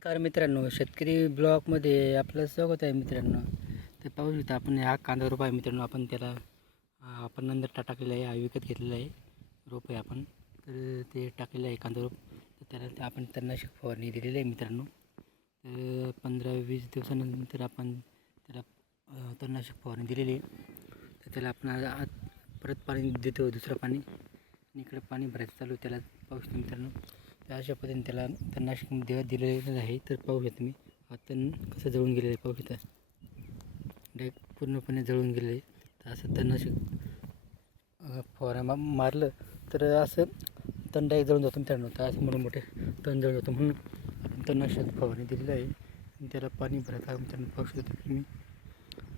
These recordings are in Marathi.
नमस्कार मित्रांनो, शेतकरी ब्लॉगमध्ये आपलं स्वागत आहे मित्रांनो. तर पाहू शकता आपण हा कांदा रोप आहे मित्रांनो. आपण त्याला आपण नंतर टाकलेला आहे, हा विकत घेतलेला आहे रोप आहे आपण. तर ते टाकलेलं आहे कांदा रोप. तर त्याला आपण तणनाशक फवारणी दिलेली आहे मित्रांनो. तर 15-20 दिवसानंतर आपण त्याला तणनाशक फवारणी दिलेली आहे. तर त्याला आपण आज परत पाणी देतो, दुसरं पाणी, आणि इकडे पाणी भरायचं चालू त्याला. पाहू शकता मित्रांनो, तर अशा पद्धतीने त्याला तणनाशक दिलेलं आहे. तर पाहू शकता तुम्ही हा तण कसं जळून गेलेलं आहे. पाहू शकता डायरेक्ट पूर्णपणे जळून गेलेलं आहे. तर असं तणनाशक फवारा मारलं तर असं तण डायरेक्ट जळून जातो मित्रांनो. तर असं म्हणून मोठे तण जळून जातो, म्हणून आपण तणनाशक फवारणी दिलेलं आहे. आणि त्याला पाणी भरायचं आहे मित्रांनो. पाहू शकता तुम्ही.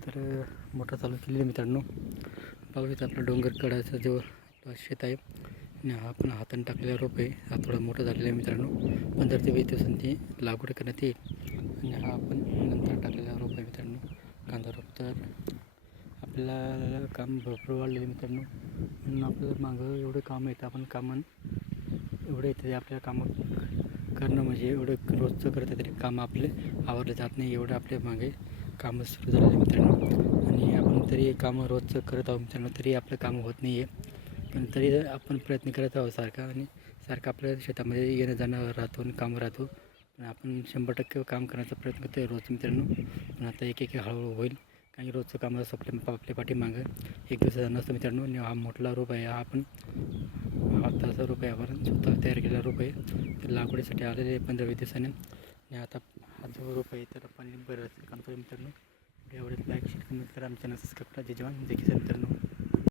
तर मोठा चालू केलेलं आहे मित्रांनो. पाहू शकता आपला डोंगर कडाचं जवळ शेत आहे. आणि हा पण हाताने टाकलेला रोप आहे. हा थोडा मोठा झालेला आहे मित्रांनो. 15 ते 20 दिवसांनी ते लागवड करण्यात येईल. आणि हा आपण नंतर टाकलेला रोप आहे मित्रांनो, कांदा रोप. तर आपल्याला काम भरपूर वाढलेलं मित्रांनो, म्हणून आपल्याला मागं एवढं काम येतं. आपण एवढं येतं ते आपल्याला कामं करणं म्हणजे एवढं रोजचं करतं तरी काम आपले आवरलं जात नाही, एवढं आपल्या मागे कामं सुरू झालेलं आहे मित्रांनो. आणि आपण तरी कामं रोजचं करत आहोत मित्रांनो, तरी आपलं काम होत नाही आहे. पण तरी आपण प्रयत्न करत आहोत सारखा, आणि सारखं आपल्या शेतामध्ये येणं जाणं राहतो आणि कामं राहतो. पण आपण 100% काम करण्याचा प्रयत्न करतो आहे रोज मित्रांनो. पण आता एक हळूहळू होईल. काही रोजचं काम असं आपल्या पाठीमागं एक दिवसाचा नसतं मित्रांनो. आणि हा मोठा रोप आहे, हा आपण हाताचा रोप आहे, आपण स्वतः तयार केलेला रोप आहे. तर लागवडीसाठी आलेले आहे 15-20 दिवसाने. आणि आता हा जो रोप आहे त्याला पाणी बरं काम करू मित्रांनो. एवढे लाईक शेअर कमेंट करा, आमच्या चॅनल सबस्क्राईब करा. जय जवान जय किसान मित्रांनो.